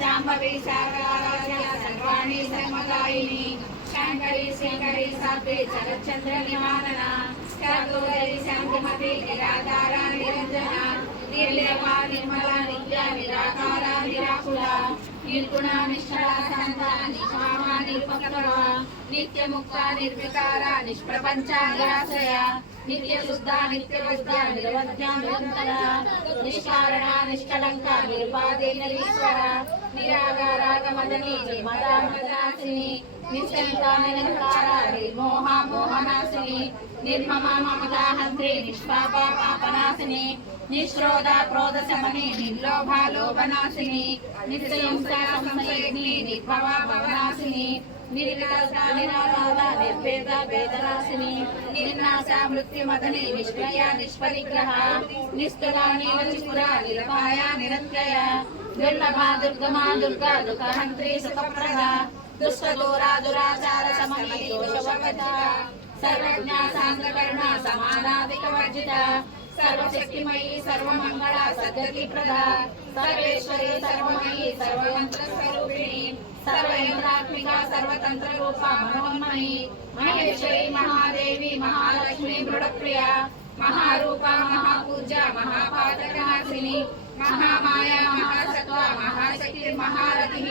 शाम्भवी शारदाराध्या सर्वाणि सर्वदायिनी शङ्करी श्रीकरी साध्वी शरच्चन्द्र निवारणा शार्दूलरी शान्तिमती निराधारा निरञ्जना निर्लेपा निर्मला नित्या निराकारा निराकुला निर्गुणा निष्कला शान्ता निष्कामा निरुपकरा नित्यमुक्ता निर्विकारा निष्प्रपञ्चा निराश्रया नित्यशुद्धा नित्यबुद्धा निरवध्या निरन्तरा निष्कारणा निष्कलङ्का निर्वादेनरीश्वरा निरागारागमदनी निर्मदामदासिनी निश्चलिता निरङ्कारा निर्मोहा मोहनाशिनी निर्ममा ममताहन्त्री निष्पापा पापनाशिनी निश्रोधा क्रोधशमनी निर्लोभा लोभनाशिनी नित्ययुक्ता संशयिनी निर्भवा भवनाशिनी निर्विकल्पा निराबाधा निर्भेदा वेदनाशिनी निर्नाशा मृत्युमदनी निष्क्रिया निष्परिग्रहा निस्तुला नीलचिपुरा निरपाया निरत्यया दुर्लभा दुर्गमा दुर्गा दुःखहन्त्री सुखप्रदा दुष्टदूरा दुराचार समनी दोषवर्जिता सर्वज्ञा सान्द्रकरुणा समानाधिकवर्जिता सर्वशक्तिमयी सर्वमंगला सद्गतिप्रदा सर्वेश्वरी सर्वमयी सर्वमन्त्रस्वरूपिणी सर्वयंत्रात्मिका सर्वतंत्ररूपा मनोन्मयी महेश्वरी महादेवी महालक्ष्मी मृडप्रिया महारूपा महापूजा महापातकनाशिनी महामाया महासत्वा महाशक्ति महारथिः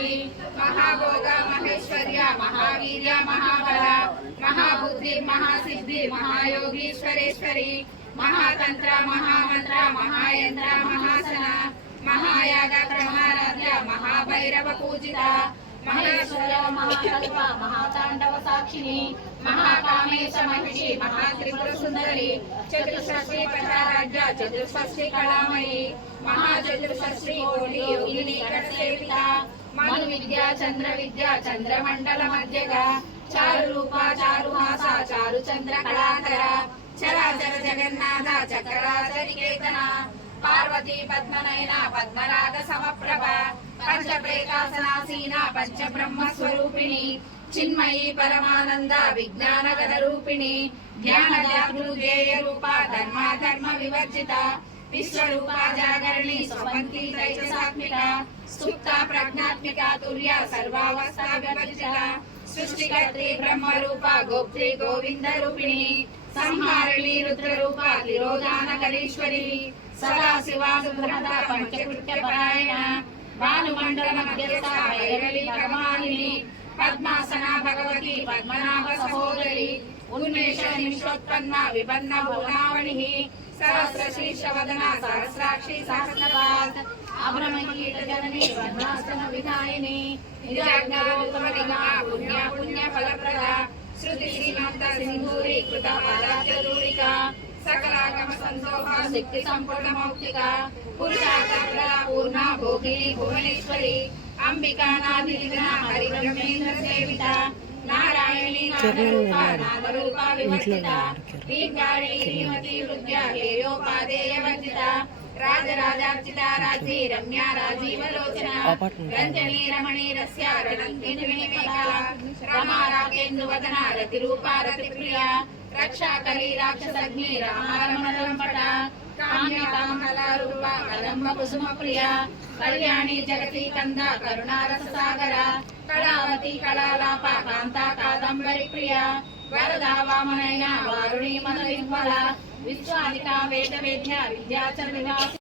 महाभोगा महेश्वर्या महावीर्या महाबला महाबुद्धि महासिद्धि महायोगीश्वरेश्वरी महातंत्र महामंत्र महायंत्र महासना महायाग क्रमाराध्या महाभैरव पूजिता महेश्वर महाकल्प महातांडव साक्षिणी महाकामेश महिषी महात्रिपुर सुंदरी चतुष्षष्ठी प्रचाराध्या चतुष्षष्ठी कलामयी महाचतुष्षष्ठी कोटि योगिनी गणसेविता मनु विद्या चंद्र विद्या चंद्रमंडल मध्यगा चारु रूपा चारुहासा चारु चंद्र कलाधरा चराचर जगन्नाथ चक्राचरिकेतना पार्वती पद्मनयना पद्मराग समप्रभा पंचप्रेतासनासीना पंचब्रह्म स्वरूपिणी चिन्मयी परमानंद विज्ञान गणरूपिणी ध्यान ध्यान रूपा धर्मा धर्म विवर्जिता विश्वरूपा जागरणी स्वपंथी तैजसात्मिका सुप्ता प्रज्ञात्मिका तुर्या सर्वावस्था विवर्जिता सृष्टिकर्त्री ब्रह्म रूपा गोप्त्री गोविंद रूपिणी संहारिणी रुद्र रूपा तिरोधानकरीश्वरी सदा शिवा सुभ्रता पंचकृत्य परायण भानुमंडल मध्यस्था भैरवी परमालिनी पद्मासना भगवती पद्मनाभ सहोदरी उन्मेष निमिषोत्पन्ना विपन्ना भुवनावणिः सहस्रशीर्ष वदना सहस्राक्षी सहस्रपाद अभ्रमकीट जननी वर्णासन विधायिनी निजाज्ञारूपमलिंगा पुण्या पुण्य फलप्रदा श्रुति श्रीमंत सिंधूरी कृता पादाब्जदूरिका सकलागम संदोहा शक्ति संपूर्ण मौक्तिका पुरुषार्थप्रदा पूर्णा भोगिनी भुवनेश्वरी अंबिका नादिलिंगना हरिब्रह्मेन्द्र सेविता नारायणी नादरूपा नादरूपा विवर्जिता रींगारिणी श्रीमती वृद्ध्या हेयोपादेय वर्जिता राजराजार्चिता राजी रम्या राजीवलोचना रंजनी रमणी रस्या रणंदिनी विनिमेका रमा रागेन्दुवदना रतिरूपा रतिप्रिया रक्षाकरी राक्षसग्नि रामारमणलंपटा काम्यकामकलारूपा कदम्ब कुसुमप्रिया कल्याणी जगती कंदा करुणारससागरा कलावती कलालापा कांता कादंबरी प्रिया वरदा वामनयना वारुणी मनोविह्वला विश्वादिका वेदवेद्या विद्याचल विलास